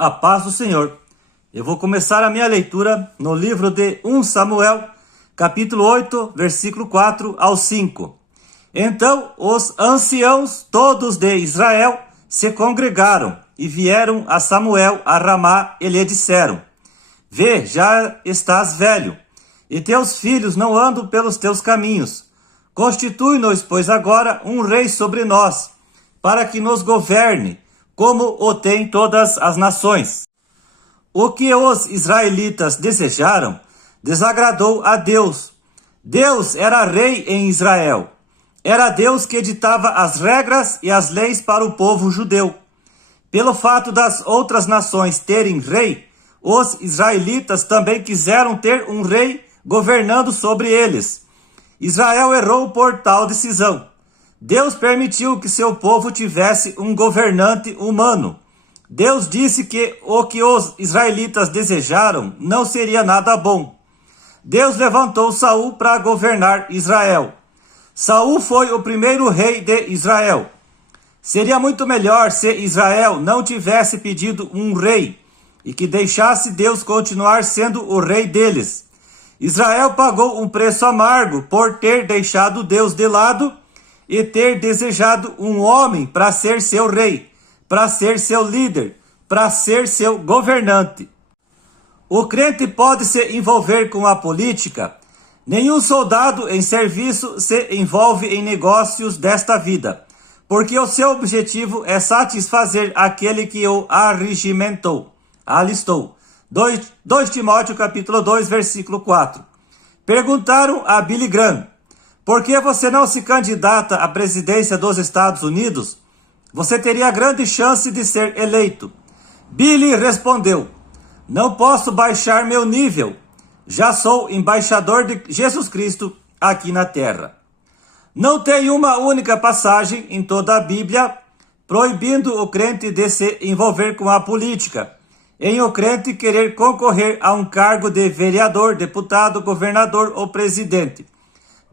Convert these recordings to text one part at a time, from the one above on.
A paz do Senhor. Eu vou começar a minha leitura no livro de 1 Samuel, capítulo 8, versículo 4 ao 5. Então os anciãos todos de Israel se congregaram e vieram a Samuel a Ramá e lhe disseram: Vê, já estás velho, e teus filhos não andam pelos teus caminhos. Constitui-nos, pois, agora um rei sobre nós, para que nos governe, como o têm todas as nações. O que os israelitas desejaram desagradou a Deus. Deus era rei em Israel. Era Deus que editava as regras e as leis para o povo judeu. Pelo fato das outras nações terem rei, os israelitas também quiseram ter um rei governando sobre eles. Israel errou por tal decisão. Deus permitiu que seu povo tivesse um governante humano. Deus disse que o que os israelitas desejaram não seria nada bom. Deus levantou Saul para governar Israel. Saul foi o primeiro rei de Israel. Seria muito melhor se Israel não tivesse pedido um rei e que deixasse Deus continuar sendo o rei deles. Israel pagou um preço amargo por ter deixado Deus de lado e ter desejado um homem para ser seu rei, para ser seu líder, para ser seu governante. O crente pode se envolver com a política. Nenhum soldado em serviço se envolve em negócios desta vida, porque o seu objetivo é satisfazer aquele que o alistou. 2 Timóteo capítulo 2, versículo 4. Perguntaram a Billy Graham: por que você não se candidata à presidência dos Estados Unidos? Você teria grande chance de ser eleito. Billy respondeu: não posso baixar meu nível. Já sou embaixador de Jesus Cristo aqui na terra. Não tem uma única passagem em toda a Bíblia proibindo o crente de se envolver com a política, em o crente querer concorrer a um cargo de vereador, deputado, governador ou presidente.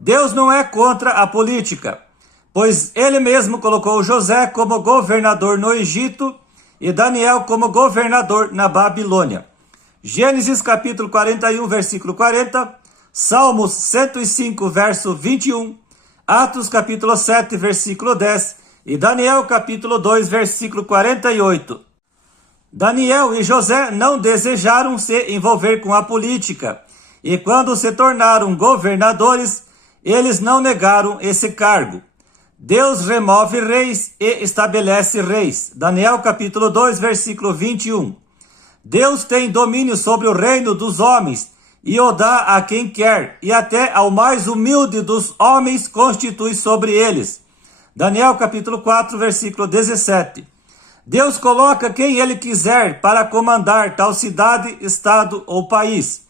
Deus não é contra a política, pois ele mesmo colocou José como governador no Egito e Daniel como governador na Babilônia. Gênesis capítulo 41, versículo 40, Salmos 105, verso 21, Atos capítulo 7, versículo 10 e Daniel capítulo 2, versículo 48. Daniel e José não desejaram se envolver com a política, e quando se tornaram governadores, eles não negaram esse cargo. Deus remove reis e estabelece reis. Daniel capítulo 2, versículo 21. Deus tem domínio sobre o reino dos homens e o dá a quem quer, e até ao mais humilde dos homens constitui sobre eles. Daniel capítulo 4, versículo 17. Deus coloca quem ele quiser para comandar tal cidade, estado ou país.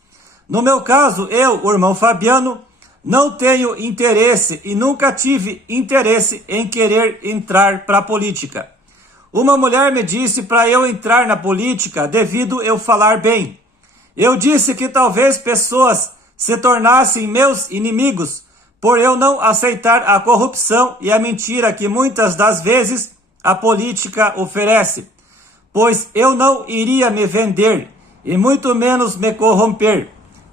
No meu caso, eu, o irmão Fabiano, não tenho interesse e nunca tive interesse em querer entrar para a política. Uma mulher me disse para eu entrar na política devido eu falar bem. Eu disse que talvez pessoas se tornassem meus inimigos por eu não aceitar a corrupção e a mentira que muitas das vezes a política oferece, pois eu não iria me vender e muito menos me corromper,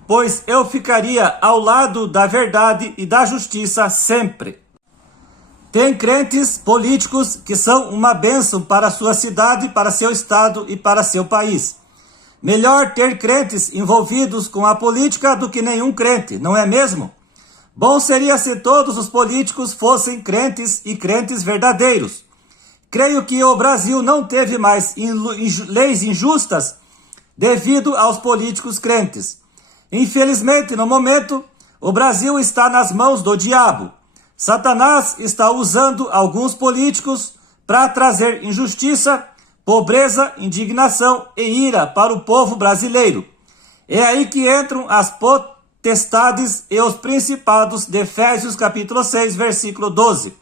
pois eu ficaria ao lado da verdade e da justiça sempre. Tem crentes políticos que são uma bênção para a sua cidade, para seu estado e para seu país. Melhor ter crentes envolvidos com a política do que nenhum crente, não é mesmo? Bom seria se todos os políticos fossem crentes e crentes verdadeiros. Creio que o Brasil não teve mais leis injustas devido aos políticos crentes. Infelizmente, no momento, o Brasil está nas mãos do diabo. Satanás está usando alguns políticos para trazer injustiça, pobreza, indignação e ira para o povo brasileiro. É aí que entram as potestades e os principados de Efésios capítulo 6, versículo 12.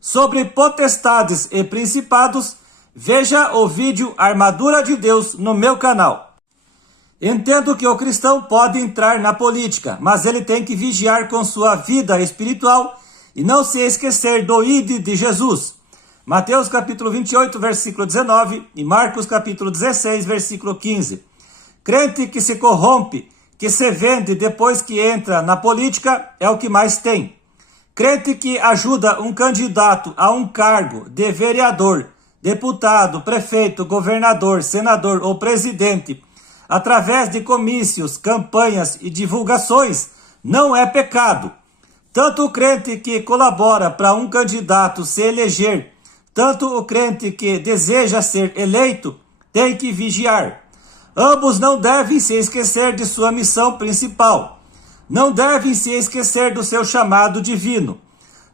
Sobre potestades e principados, veja o vídeo Armadura de Deus no meu canal. Entendo que o cristão pode entrar na política, mas ele tem que vigiar com sua vida espiritual e não se esquecer do ID de Jesus. Mateus capítulo 28, versículo 19 e Marcos capítulo 16, versículo 15. Crente que se corrompe, que se vende depois que entra na política, é o que mais tem. Crente que ajuda um candidato a um cargo de vereador, deputado, prefeito, governador, senador ou presidente, através de comícios, campanhas e divulgações, não é pecado. Tanto o crente que colabora para um candidato se eleger, tanto o crente que deseja ser eleito, tem que vigiar. Ambos não devem se esquecer de sua missão principal. Não devem se esquecer do seu chamado divino.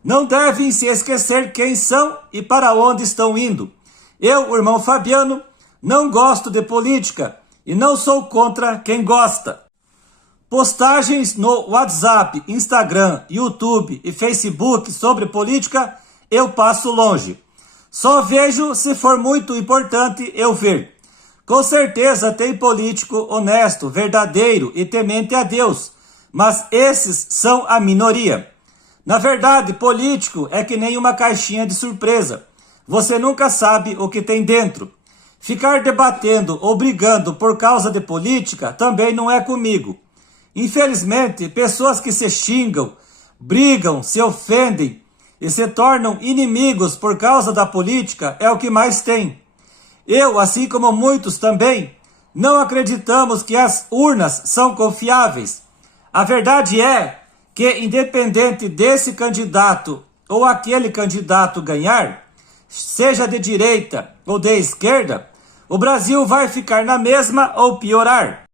Não devem se esquecer quem são e para onde estão indo. Eu, o irmão Fabiano, não gosto de política e não sou contra quem gosta. Postagens no WhatsApp, Instagram, YouTube e Facebook sobre política, eu passo longe. Só vejo se for muito importante eu ver. Com certeza tem político honesto, verdadeiro e temente a Deus, mas esses são a minoria. Na verdade, político é que nem uma caixinha de surpresa. Você nunca sabe o que tem dentro. Ficar debatendo ou brigando por causa de política também não é comigo. Infelizmente, pessoas que se xingam, brigam, se ofendem e se tornam inimigos por causa da política é o que mais tem. Eu, assim como muitos também, não acreditamos que as urnas são confiáveis. A verdade é que, independente desse candidato ou aquele candidato ganhar, seja de direita ou de esquerda, o Brasil vai ficar na mesma ou piorar.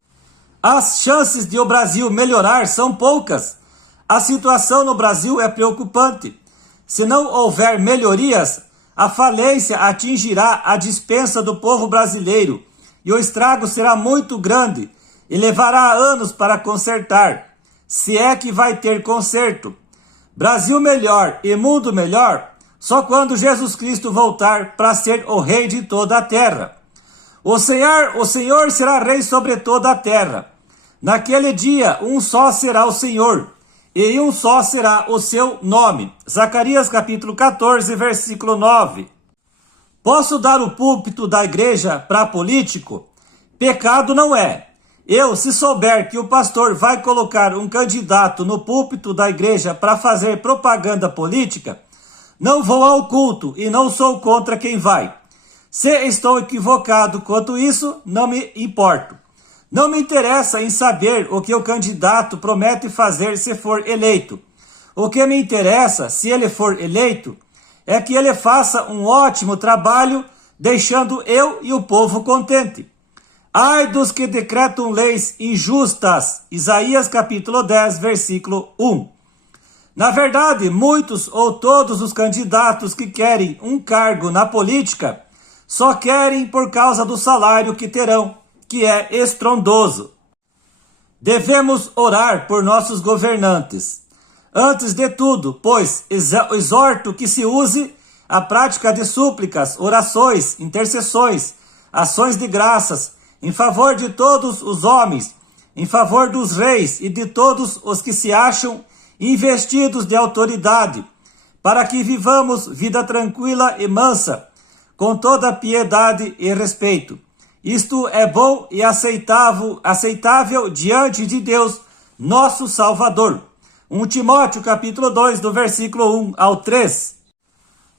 As chances de o Brasil melhorar são poucas. A situação no Brasil é preocupante. Se não houver melhorias, a falência atingirá a despensa do povo brasileiro e o estrago será muito grande e levará anos para consertar, se é que vai ter conserto. Brasil melhor e mundo melhor só quando Jesus Cristo voltar para ser o rei de toda a terra. O Senhor será rei sobre toda a terra. Naquele dia, um só será o Senhor, e um só será o seu nome. Zacarias capítulo 14, versículo 9. Posso dar o púlpito da igreja para político? Pecado não é. Eu, se souber que o pastor vai colocar um candidato no púlpito da igreja para fazer propaganda política, não vou ao culto e não sou contra quem vai. Se estou equivocado quanto isso, não me importo. Não me interessa em saber o que o candidato promete fazer se for eleito. O que me interessa, se ele for eleito, é que ele faça um ótimo trabalho, deixando eu e o povo contente. Ai dos que decretam leis injustas. Isaías capítulo 10, versículo 1. Na verdade, muitos ou todos os candidatos que querem um cargo na política só querem por causa do salário que terão, que é estrondoso. Devemos orar por nossos governantes. Antes de tudo, pois, exorto que se use a prática de súplicas, orações, intercessões, ações de graças, em favor de todos os homens, em favor dos reis e de todos os que se acham investidos de autoridade, para que vivamos vida tranquila e mansa, com toda piedade e respeito. Isto é bom e aceitável diante de Deus, nosso Salvador. 1 Timóteo capítulo 2, do versículo 1 ao 3.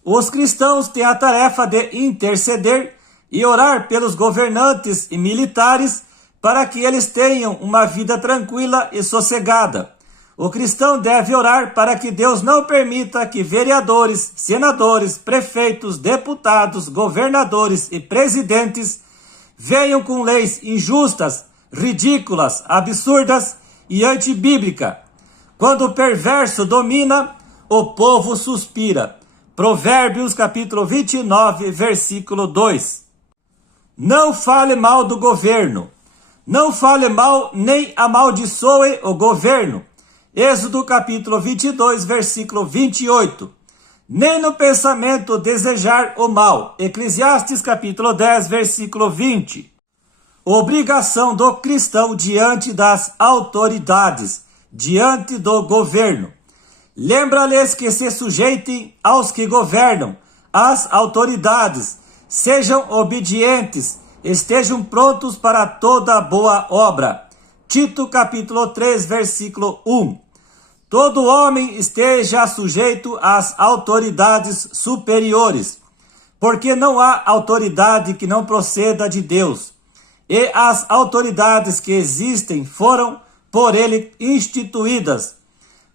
Os cristãos têm a tarefa de interceder e orar pelos governantes e militares para que eles tenham uma vida tranquila e sossegada. O cristão deve orar para que Deus não permita que vereadores, senadores, prefeitos, deputados, governadores e presidentes venham com leis injustas, ridículas, absurdas e antibíblicas. Quando o perverso domina, o povo suspira. Provérbios capítulo 29, versículo 2. Não fale mal do governo. Não fale mal nem amaldiçoe o governo. Êxodo capítulo 22, versículo 28. Nem no pensamento desejar o mal. Eclesiastes capítulo 10, versículo 20. Obrigação do cristão diante das autoridades, diante do governo. Lembra-lhes que se sujeitem aos que governam, as autoridades, sejam obedientes, estejam prontos para toda boa obra. Tito capítulo 3, versículo 1. Todo homem esteja sujeito às autoridades superiores, porque não há autoridade que não proceda de Deus, e as autoridades que existem foram por ele instituídas,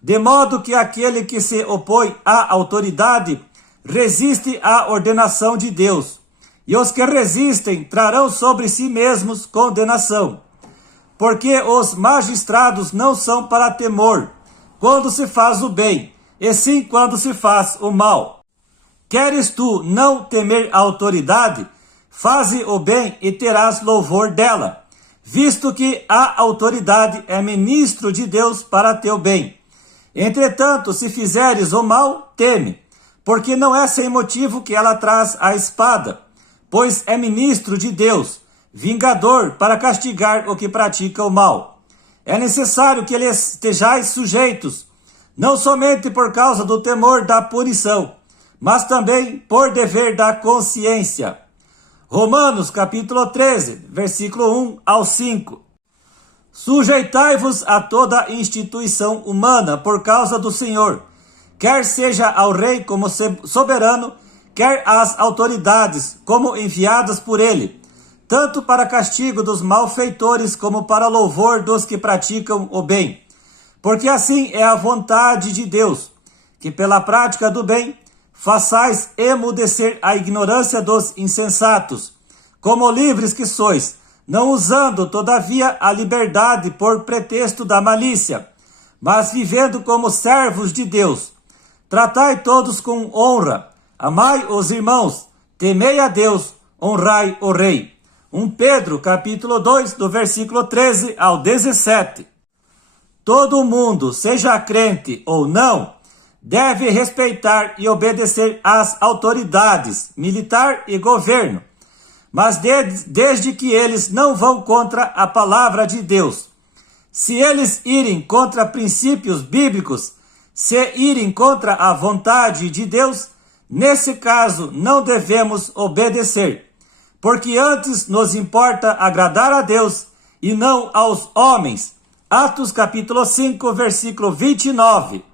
de modo que aquele que se opõe à autoridade resiste à ordenação de Deus, e os que resistem trarão sobre si mesmos condenação, porque os magistrados não são para temor, quando se faz o bem, e sim quando se faz o mal. Queres tu não temer a autoridade? Faze o bem e terás louvor dela, visto que a autoridade é ministro de Deus para teu bem. Entretanto, se fizeres o mal, teme, porque não é sem motivo que ela traz a espada, pois é ministro de Deus, vingador para castigar o que pratica o mal. É necessário que lhes estejais sujeitos, não somente por causa do temor da punição, mas também por dever da consciência. Romanos capítulo 13, versículo 1 ao 5. Sujeitai-vos a toda instituição humana por causa do Senhor, quer seja ao rei como soberano, quer às autoridades como enviadas por ele, tanto para castigo dos malfeitores como para louvor dos que praticam o bem. Porque assim é a vontade de Deus, que pela prática do bem façais emudecer a ignorância dos insensatos, como livres que sois, não usando todavia a liberdade por pretexto da malícia, mas vivendo como servos de Deus. Tratai todos com honra, amai os irmãos, temei a Deus, honrai o rei. 1 Pedro, capítulo 2, do versículo 13 ao 17. Todo mundo, seja crente ou não, deve respeitar e obedecer às autoridades, militar e governo, mas desde que eles não vão contra a palavra de Deus. Se eles irem contra princípios bíblicos, se irem contra a vontade de Deus, nesse caso não devemos obedecer, porque antes nos importa agradar a Deus e não aos homens. Atos capítulo 5, versículo 29.